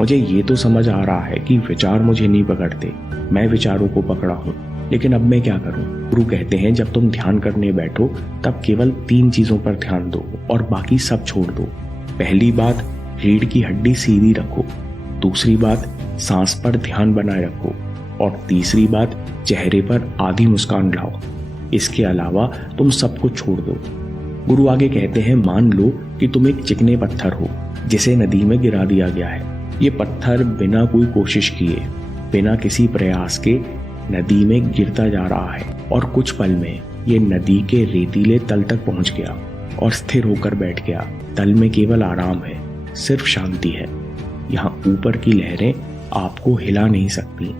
मुझे ये तो समझ आ रहा है कि विचार मुझे नहीं पकड़ते, मैं विचारों को पकड़ा हूँ। लेकिन अब मैं क्या करूँ? गुरु कहते हैं जब तुम ध्यान करने बैठो तब केवल 3 चीजों पर ध्यान दो और बाकी सब छोड़ दो। पहली बात, रीढ़ की हड्डी सीधी रखो। दूसरी बात, सांस पर ध्यान बनाए रखो। और तीसरी बात, चेहरे पर आधी मुस्कान लाओ। इसके अलावा तुम सब कुछ छोड़ दो। गुरु आगे कहते हैं, मान लो कि तुम एक चिकने पत्थर हो जिसे नदी में गिरा दिया गया है। ये पत्थर बिना कोई कोशिश किए, बिना किसी प्रयास के नदी में गिरता जा रहा है और कुछ पल में ये नदी के रेतीले तल तक पहुंच गया और स्थिर होकर बैठ गया। तल में केवल आराम है, सिर्फ शांति है। यहाँ ऊपर की लहरें आपको हिला नहीं सकती।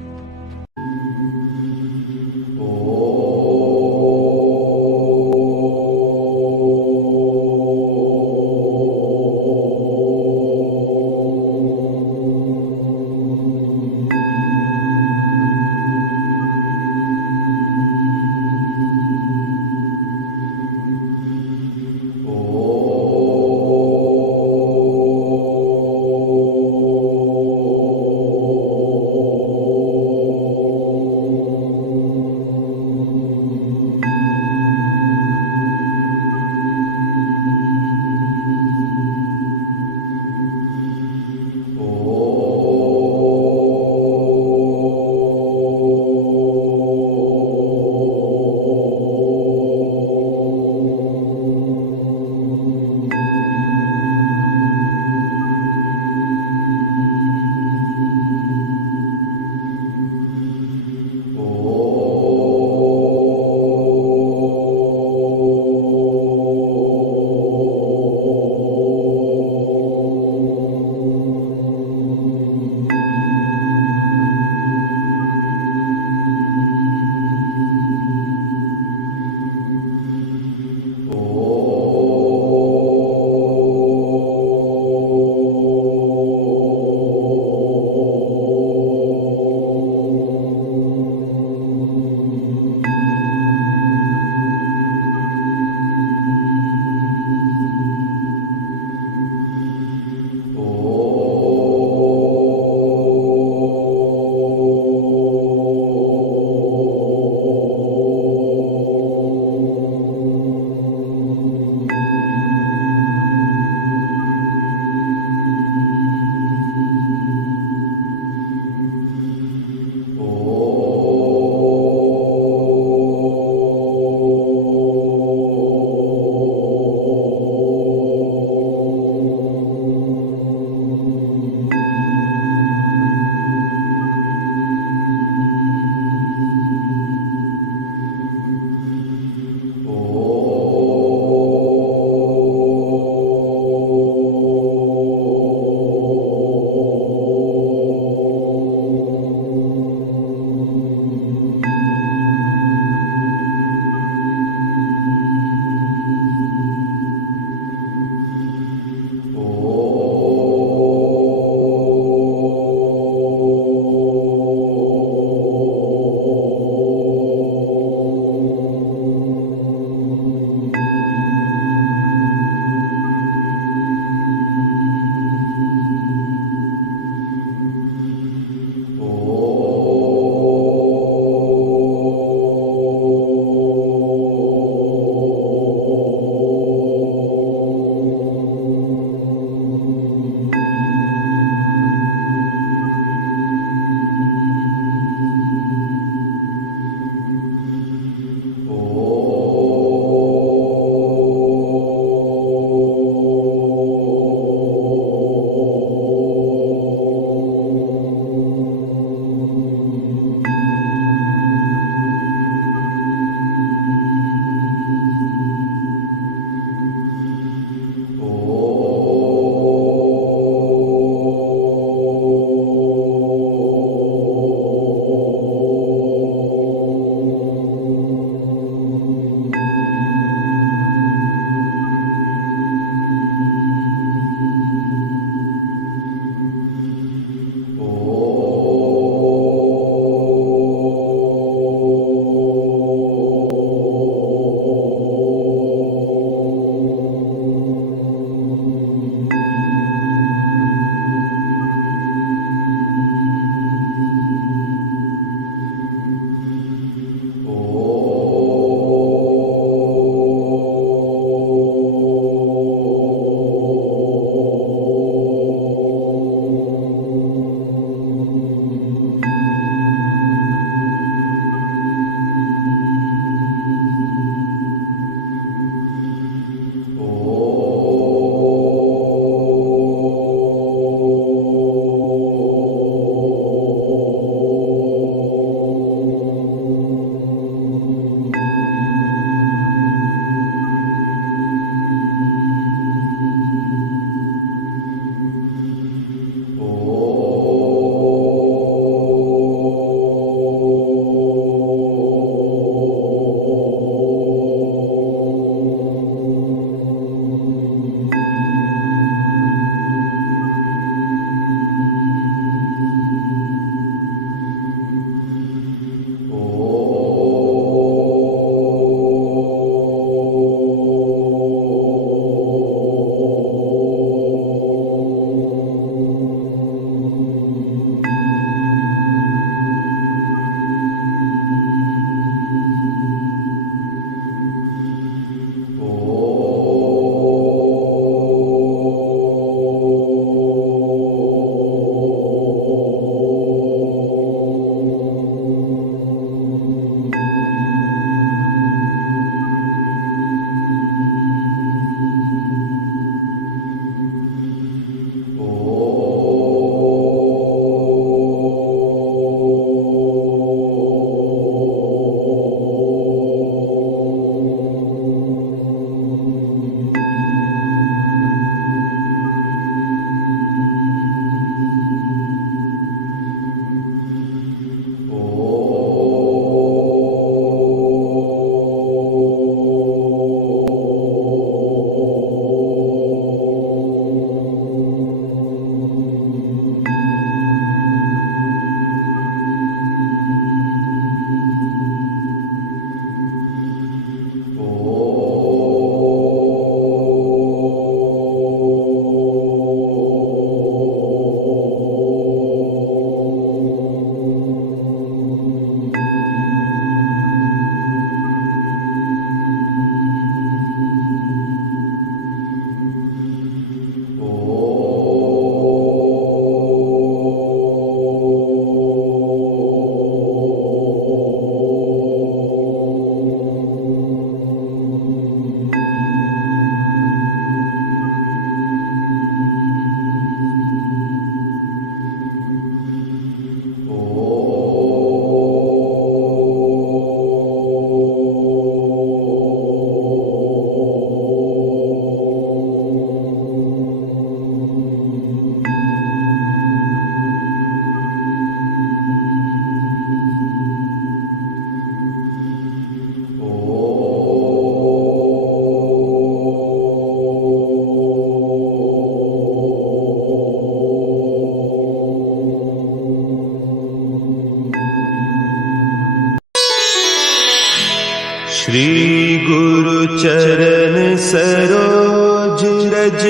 चरण सरोज रज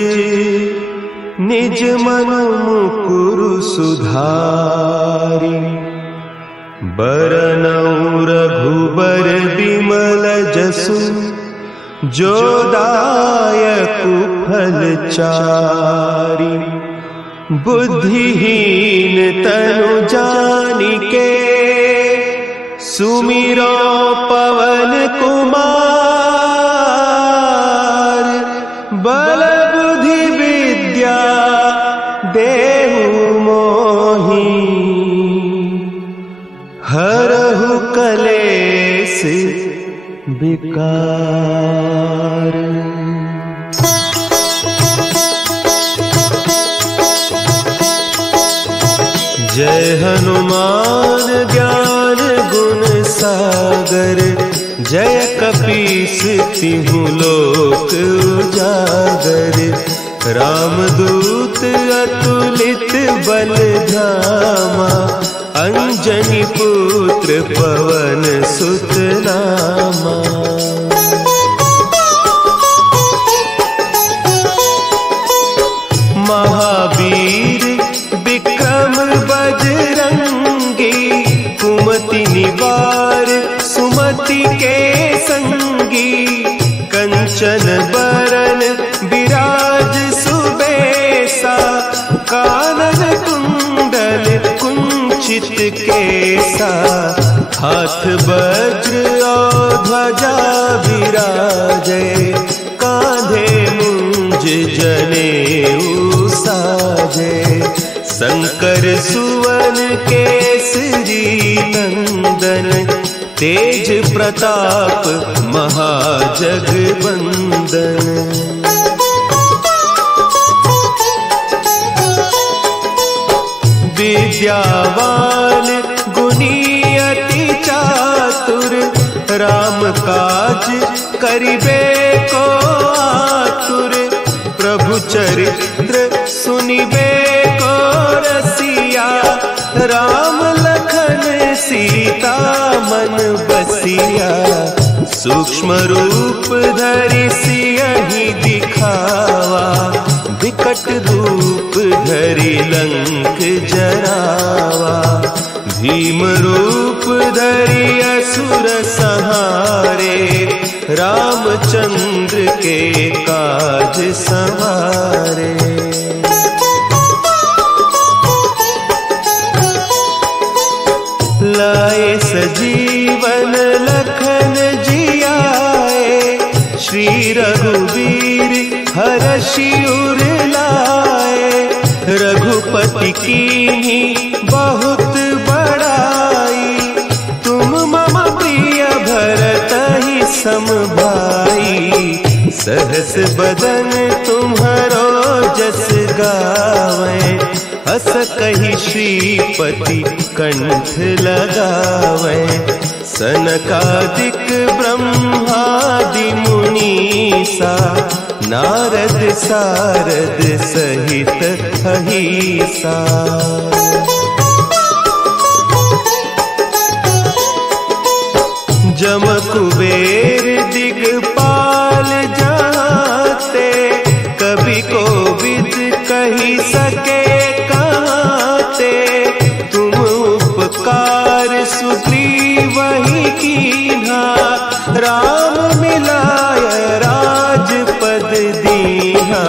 निज मन मुकुरु सुधारी बरनउँ रघुबर बिमल जसु जो दायकु फल चारि बुद्धिहीन तनु जानिके सुमिरो पवन कुमार बल बुद्धि विद्या देहु मोहि हरहु कलेस विकार। जय हनुमान ज्ञान गुण सागर जय कपीस तिहु लोक उजागर रामदूत अतुलित बल धामा अंजनी पुत्र पवन सुत नामा। महावीर विक्रम बजरंगी कुमति निवार सुमति के संगी कंचन बरन विराज सुबेसा कानन कुंडल कुंचित केसा हाथ वज्र और ध्वजा विराजे कांधे मुंज जनेऊ साजे शंकर सुवन केसरी नंदन तेज प्रताप महाजगवंदन। विद्यावान गुणी अति चातुर राम काज करिबे को आतुर प्रभु चरित्र सुनिबे को रसिया राम लखन सीता मन बसिया सूक्ष्म रूप धरि सियहि दिखावा विकट रूप धरि लंक जरावा भीम रूप धरि असुर संहारे रामचंद्र के काज संवारे। लाए सजीवन लखन जियाए श्री रघुवीर हरषि उर लाए रघुपति कीन्ही बहुत बड़ाई तुम मम प्रिय भरतहि सम भाई सहस बदन तुम्हरो जस गावे हस कहि श्रीपति कंठ लगावे सनकादिक ब्रह्मादि मुनीसा नारद सारद सहित अहिसा। जम कुबेर दिगपाल जाते कभी कोविद कही सके कहते तुम उपकार सुग्रीवहि कीन्हा राम मिलाय राजपद दीन्हा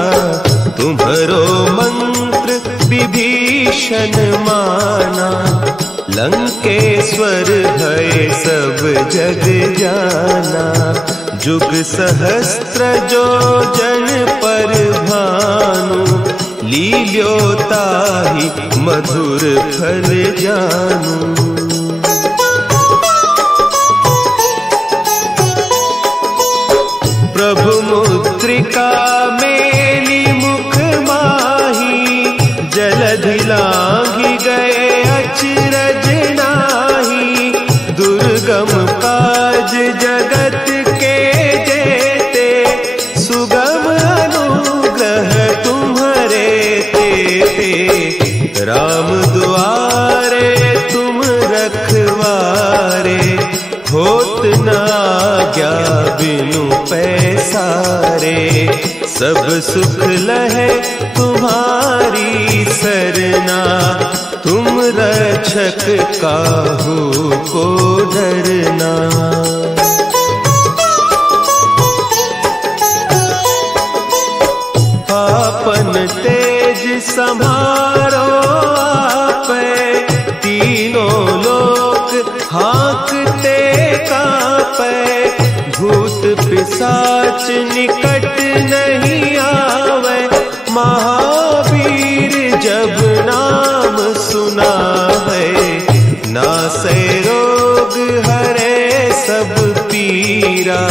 तुम्हरो मंत्र विभीषण माना लंकेश्वर भय सब जग जाना जुग सहस्त्र जो जन पर भानु लील्योताहि मधुर फल जानू। प्रभु मुद्रिका मेली मुख माही जलधि लांघि गए अचरज नाही दुर्गम काज जगत के जेते सुगम अनुग्रह तुम्हारे तेते राम दुआरे तुम रखवारे होत न आज्ञा बिनु पैसारे। सारे, सब सुख लहे तुम्हारी सरना, तुम रक्षक काहू को डरना। आपन तेज संभारो आपे, तीनों लोक हाँकते कांपे, भूत पिशाच निकट नहीं आवे, महावीर जब नाम सुनावे, नासे रोग हरे सब पीरा,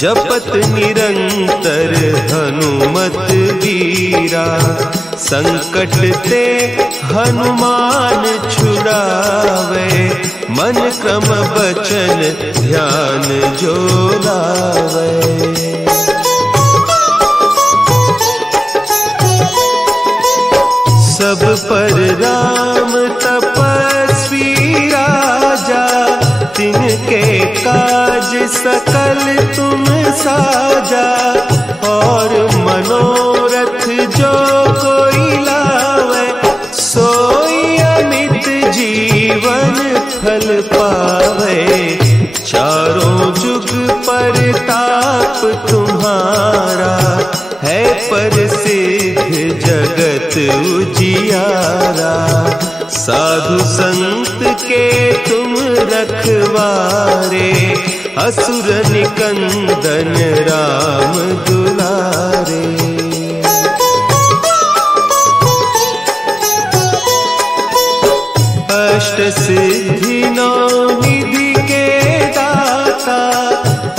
जपत निरंतर हनुमत वीरा, संकट ते हनुमान छुड़ावे, मन क्रम बचन ध्यान जो लावे। सब पर राम तपस्वी राजा, तिनके काज सकल तुम साजा, और मनोरथ जो कोई लावे, सोई अमित जीवन फल पावे, चारों जुग परताप तुम्हारा, है प्रसिद्ध जगत उजियारा, साधु संत के तुम रखवारे, असुर निकंदन राम दुलारे। अष्ट सिद्धि नौ निधि के दाता,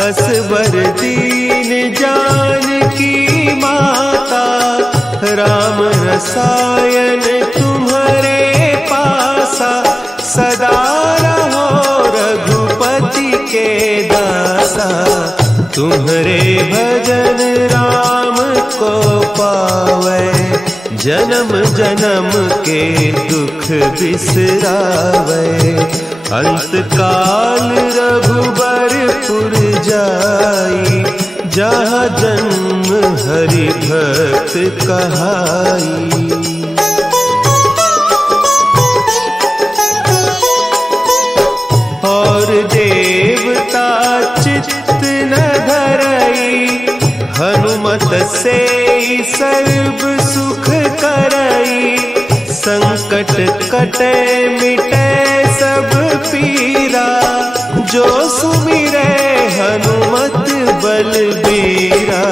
असवर दीन जानकी माता, राम रसायन तुम्हारे पासा, सदा रहो रघुपति के दासा, तुम्हारे भजन राम को पावे, जन्म जन्म के दुख बिसरावे, अंत काल रघुबरपुर जाई, जहाँ जन्म हरि भक्त कहाई। और देवता चित्त न धरई, हनुमत से सर्व सुख करई, संकट कटे मिटे सब पीरा, जो सुमिरे हनुमत बलबीरा।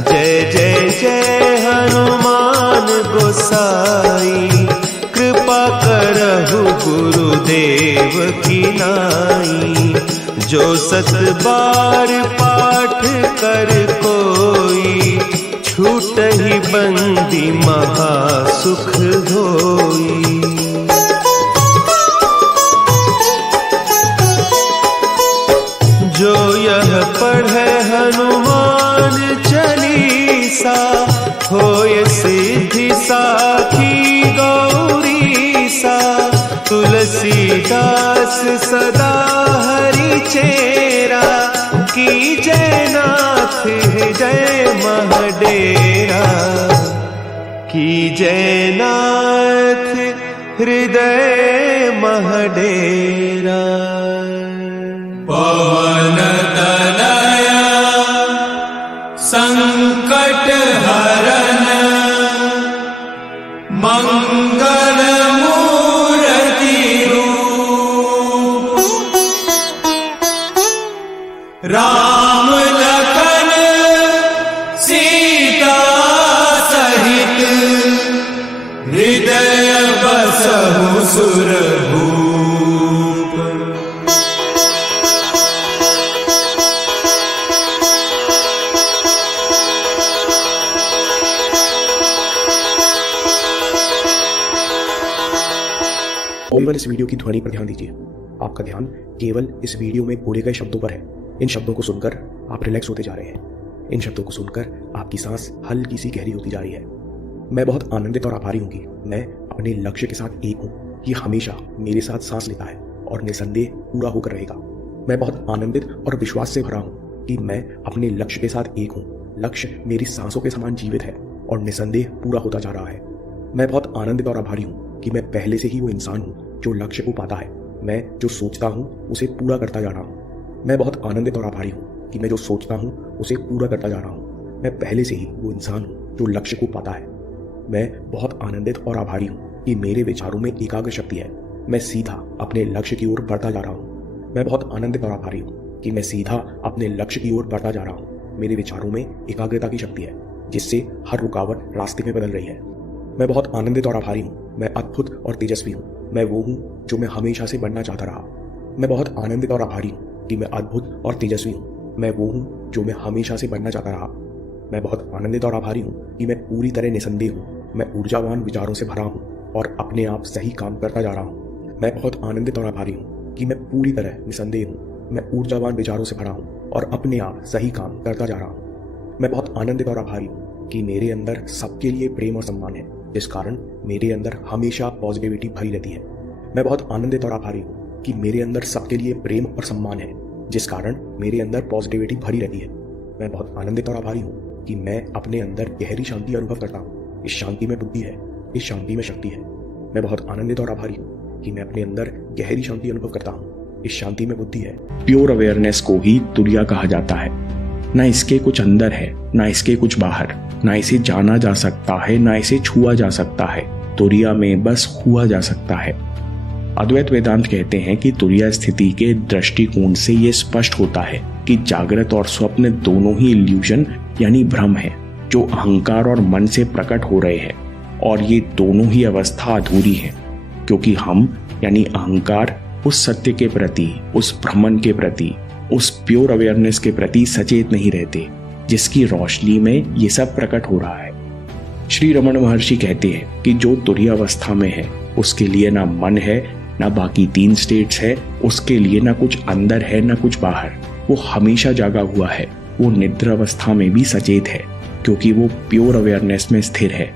जय जय जय हनुमान गोसाई, कृपा करहु गुरुदेव की नाई, जो सत बार पाठ कर कोई, छूट ही बंदी महा सुख होई। जो यह पढ़े हनुमान चालीसा, होय सिद्धि साखी गौरीसा, तुलसीदास सदा हरि चेरा, की जय नाथ हृदय महडेरा, की जय नाथ हृदय महडेरा। पवन तनया संकट हरन, मंगल मूर्ति रूप, राम लखन सीता सहित, हृदय बसहु सुरभूप। केवल इस वीडियो की ध्वनि पर ध्यान दीजिए। आपका ध्यान केवल इस वीडियो में बोले गए शब्दों पर है। इन शब्दों को सुनकर आप रिलैक्स होते जा रहे हैं। इन शब्दों को सुनकर आपकी सांस हल्की सी गहरी होती जा रही है। मैं बहुत आनंदित और आभारी हूँ कि मैं अपने लक्ष्य के साथ एक हूँ। ये हमेशा मेरे साथ सांस लेता है और निसंदेह पूरा होकर रहेगा। मैं बहुत आनंदित और विश्वास से भरा हूँ कि मैं अपने लक्ष्य के साथ एक हूँ। लक्ष्य मेरी सांसों के समान जीवित है और निसंदेह पूरा होता जा रहा है। मैं बहुत आनंदित और आभारी हूँ कि मैं पहले से ही वो इंसान हूँ जो लक्ष्य को पाता है। मैं जो सोचता हूँ उसे पूरा करता जा रहा हूँ। मैं बहुत आनंदित और आभारी हूँ कि मैं जो सोचता हूँ उसे पूरा करता जा रहा हूँ। मैं पहले से ही वो इंसान हूँ जो लक्ष्य को पाता है। मैं बहुत आनंदित और आभारी हूँ कि मेरे विचारों में एकाग्र शक्ति है। मैं सीधा अपने लक्ष्य की ओर बढ़ता जा रहा हूँ। मैं बहुत आनंदित और आभारी हूँ कि मैं सीधा अपने लक्ष्य की ओर बढ़ता जा रहा हूँ। मेरे विचारों में एकाग्रता की शक्ति है जिससे हर रुकावट रास्ते में बदल रही है। मैं बहुत आनंदित और आभारी हूँ। मैं अद्भुत और तेजस्वी हूँ। मैं वो हूँ जो मैं हमेशा से बनना चाहता रहा। मैं बहुत आनंदित और आभारी हूँ कि मैं अद्भुत और तेजस्वी हूँ। मैं वो हूँ जो मैं हमेशा से बनना चाहता रहा। मैं बहुत आनंदित और आभारी हूँ कि मैं पूरी तरह निसंदेह हूँ। मैं ऊर्जावान विचारों से भरा हूँ और अपने आप सही काम करता जा रहा हूँ। मैं बहुत आनंदित और आभारी हूँ कि मैं पूरी तरह निसंदेह हूँ। मैं ऊर्जावान विचारों से भरा हूँ और अपने आप सही काम करता जा रहा हूँ। मैं बहुत आनंदित और आभारी हूँ कि मेरे अंदर सबके लिए प्रेम और सम्मान है, जिस कारण मेरे अंदर हमेशा पॉजिटिविटी भरी रहती है। मैं बहुत आनंदित और आभारी हूँ कि मेरे अंदर सबके लिए प्रेम और सम्मान है, जिस कारण मेरे अंदर पॉजिटिविटी भरी रहती है। मैं बहुत आनंदित और आभारी हूँ कि मैं अपने अंदर गहरी शांति अनुभव करता हूँ। इस शांति में बुद्धि है, इस शांति में शक्ति है। मैं बहुत आनंदित और आभारी हूँ कि मैं अपने अंदर गहरी शांति अनुभव करता हूँ। इस शांति में बुद्धि है। प्योर अवेयरनेस को ही तुरिया कहा जाता है। ना इसके कुछ अंदर है, ना इसके कुछ बाहर, ना इसे जाना जा सकता है, ना इसे छुआ जा सकता है। तुरिया में बस हुआ जा सकता है। अद्वैत वेदांत कहते हैं कि तुरिया स्थिति के दृष्टिकोण से यह स्पष्ट होता है कि जागृत और स्वप्न दोनों ही इल्यूजन यानी भ्रम है, जो अहंकार और मन से प्रकट हो रहे हैं, और ये दोनों ही अवस्था अधूरी है, क्योंकि हम यानी अहंकार उस सत्य के प्रति, उस भ्रमण के प्रति, उस प्योर अवेयरनेस के प्रति सचेत नहीं रहते, जिसकी रोशनी में ये सब प्रकट हो रहा है। श्री रमण महर्षि कहते हैं कि जो तुरीय अवस्था में है उसके लिए ना मन है, ना बाकी तीन स्टेट्स है, उसके लिए ना कुछ अंदर है ना कुछ बाहर। वो हमेशा जागा हुआ है। वो निद्रा अवस्था में भी सचेत है, क्योंकि वो प्योर अवेयरनेस में स्थिर है।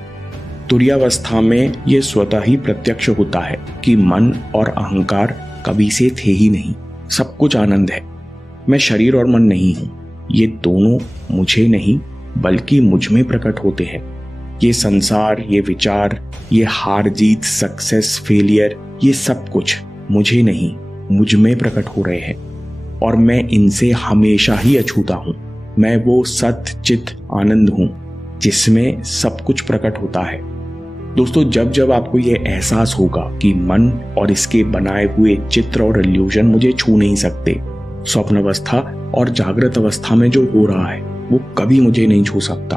तुरीयावस्था में ये स्वतः ही प्रत्यक्ष होता है कि मन और अहंकार कभी से थे ही नहीं। सब कुछ आनंद है। मैं शरीर और मन नहीं हूं। ये दोनों मुझे नहीं बल्कि मुझ में प्रकट होते हैं। ये संसार, ये विचार, ये हार जीत, सक्सेस, फेलियर, ये सब कुछ मुझे नहीं मुझ में प्रकट हो रहे हैं, और मैं इनसे हमेशा ही अछूता हूं। मैं वो सत्य चित आनंद हूं जिसमें सब कुछ प्रकट होता है। दोस्तों, जब जब आपको यह एहसास होगा कि मन और इसके बनाए हुए चित्र और इल्यूजन मुझे छू नहीं सकते, स्वप्न अवस्था और जागृत अवस्था में जो हो रहा है वो कभी मुझे नहीं छू सकता।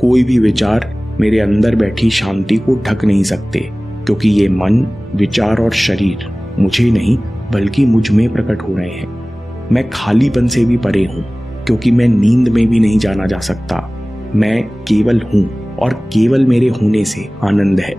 कोई भी विचार मेरे अंदर बैठी शांति को ढक नहीं सकते, क्योंकि ये मन, विचार और शरीर मुझे नहीं बल्कि मुझ में प्रकट हो रहे हैं। मैं खालीपन से भी परे हूं, क्योंकि मैं नींद में भी नहीं जाना जा सकता। मैं केवल हूं और केवल मेरे होने से आनंद है।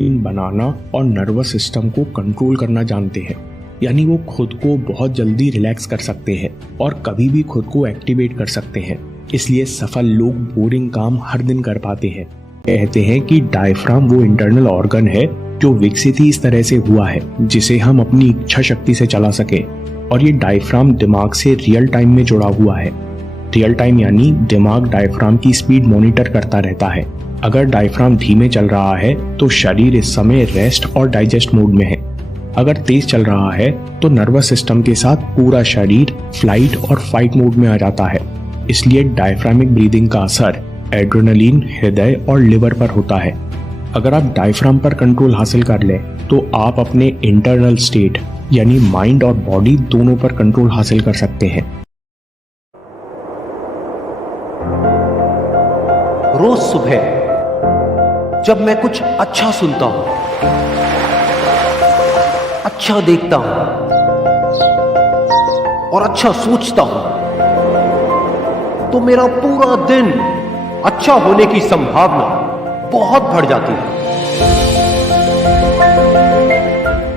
बनाना और नर्वस सिस्टम को कंट्रोल करना जानते हैं, यानी वो खुद को बहुत जल्दी रिलैक्स कर सकते हैं और कभी भी खुद को एक्टिवेट कर सकते हैं। इसलिए सफल लोग बोरिंग काम हर दिन कर पाते हैं। कहते हैं कि डायफ्राम वो इंटरनल ऑर्गन है जो विकसित ही इस तरह से हुआ है जिसे हम अपनी इच्छा शक्ति से चला सके, और ये डायफ्राम दिमाग से रियल टाइम में जुड़ा हुआ है। रियल टाइम यानी दिमाग डायफ्राम की स्पीड मॉनिटर करता रहता है। अगर डायफ्राम धीमे चल रहा है तो शरीर इस समय रेस्ट और डाइजेस्ट मोड में है। अगर तेज चल रहा है तो नर्वस सिस्टम के साथ पूरा शरीर फ्लाइट और फाइट मोड में आ जाता है। इसलिए डायफ्रामिक ब्रीदिंग का असर एड्रेनलिन, हृदय और लिवर पर होता है। अगर आप डायफ्राम पर कंट्रोल हासिल कर लें तो आप अपने इंटरनल स्टेट यानी माइंड और बॉडी दोनों पर कंट्रोल हासिल कर सकते हैं। रोज सुबह जब मैं कुछ अच्छा सुनता हूं, अच्छा देखता हूं और अच्छा सोचता हूं, तो मेरा पूरा दिन अच्छा होने की संभावना बहुत बढ़ जाती है।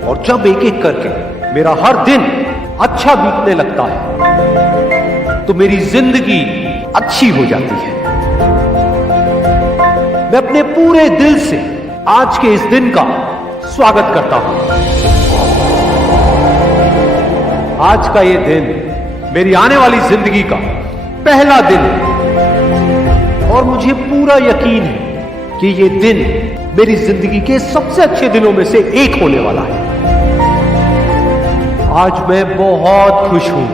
और जब एक एक करके मेरा हर दिन अच्छा बीतने लगता है तो मेरी जिंदगी अच्छी हो जाती है। मैं अपने पूरे दिल से आज के इस दिन का स्वागत करता हूं। आज का ये दिन मेरी आने वाली जिंदगी का पहला दिन है और मुझे पूरा यकीन है कि ये दिन मेरी जिंदगी के सबसे अच्छे दिनों में से एक होने वाला है। आज मैं बहुत खुश हूं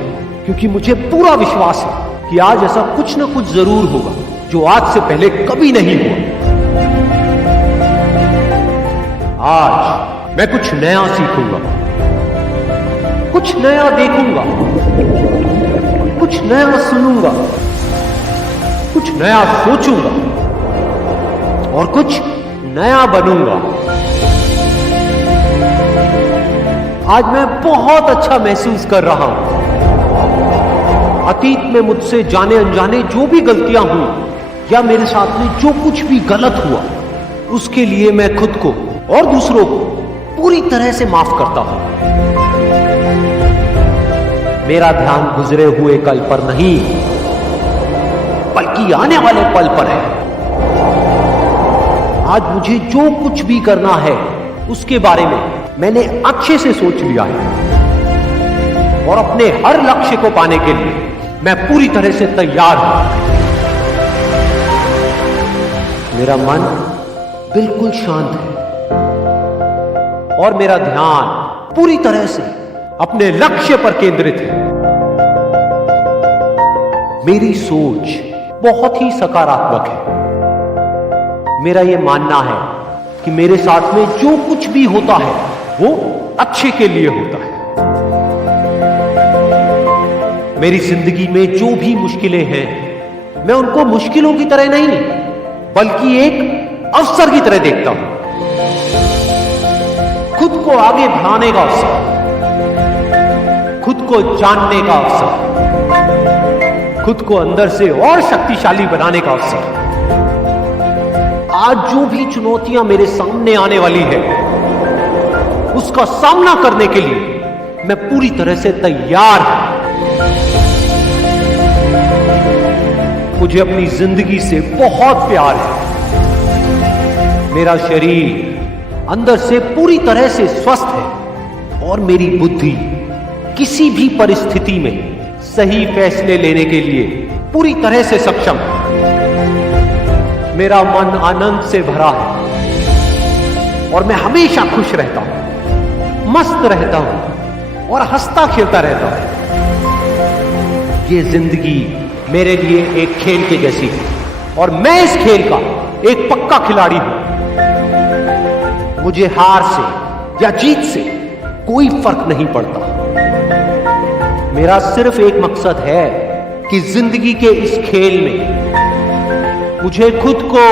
क्योंकि मुझे पूरा विश्वास है कि आज ऐसा कुछ ना कुछ जरूर होगा जो आज से पहले कभी नहीं हुआ। आज मैं कुछ नया सीखूंगा, कुछ नया देखूंगा, कुछ नया सुनूंगा, कुछ नया सोचूंगा और कुछ नया बनूंगा। आज मैं बहुत अच्छा महसूस कर रहा हूं। अतीत में मुझसे जाने अनजाने जो भी गलतियां हुई या मेरे साथ में जो कुछ भी गलत हुआ, उसके लिए मैं खुद को और दूसरों को पूरी तरह से माफ करता हूं। मेरा ध्यान गुजरे हुए कल पर नहीं, बल्कि आने वाले पल पर है। आज मुझे जो कुछ भी करना है उसके बारे में मैंने अच्छे से सोच लिया है और अपने हर लक्ष्य को पाने के लिए मैं पूरी तरह से तैयार हूं। मेरा मन बिल्कुल शांत है और मेरा ध्यान पूरी तरह से अपने लक्ष्य पर केंद्रित है। मेरी सोच बहुत ही सकारात्मक है। मेरा यह मानना है कि मेरे साथ में जो कुछ भी होता है वो अच्छे के लिए होता है। मेरी जिंदगी में जो भी मुश्किलें हैं, मैं उनको मुश्किलों की तरह नहीं बल्कि एक अवसर की तरह देखता हूं। खुद को आगे बढ़ाने का अवसर, खुद को जानने का अवसर, खुद को अंदर से और शक्तिशाली बनाने का अवसर। आज जो भी चुनौतियां मेरे सामने आने वाली है, उसका सामना करने के लिए मैं पूरी तरह से तैयार हूं। मुझे अपनी जिंदगी से बहुत प्यार है। मेरा शरीर अंदर से पूरी तरह से स्वस्थ है और मेरी बुद्धि किसी भी परिस्थिति में सही फैसले लेने के लिए पूरी तरह से सक्षम है। मेरा मन आनंद से भरा है और मैं हमेशा खुश रहता हूं, मस्त रहता हूं और हंसता खेलता रहता हूं। ये जिंदगी मेरे लिए एक खेल के जैसी है और मैं इस खेल का एक पक्का खिलाड़ी हूं। मुझे हार से या जीत से कोई फर्क नहीं पड़ता। मेरा सिर्फ एक मकसद है कि जिंदगी के इस खेल में मुझे खुद को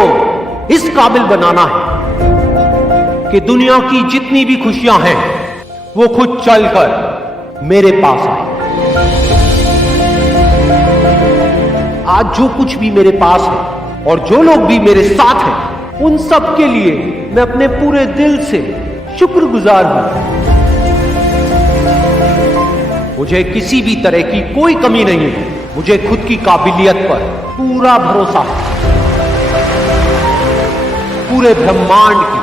इस काबिल बनाना है कि दुनिया की जितनी भी खुशियां हैं वो खुद चलकर मेरे पास आए। आज जो कुछ भी मेरे पास है और जो लोग भी मेरे साथ हैं, उन सब के लिए मैं अपने पूरे दिल से शुक्रगुजार हूं। मुझे किसी भी तरह की कोई कमी नहीं है। मुझे खुद की काबिलियत पर पूरा भरोसा है। पूरे ब्रह्मांड की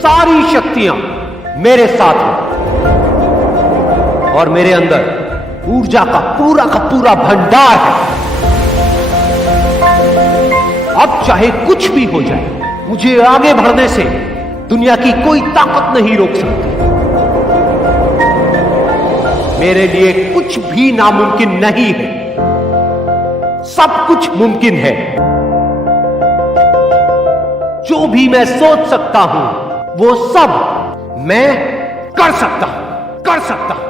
सारी शक्तियां मेरे साथ हैं और मेरे अंदर ऊर्जा का पूरा भंडार है। अब चाहे कुछ भी हो जाए, मुझे आगे बढ़ने से दुनिया की कोई ताकत नहीं रोक सकती। मेरे लिए कुछ भी नामुमकिन नहीं है, सब कुछ मुमकिन है। जो भी मैं सोच सकता हूं वो सब मैं कर सकता हूं।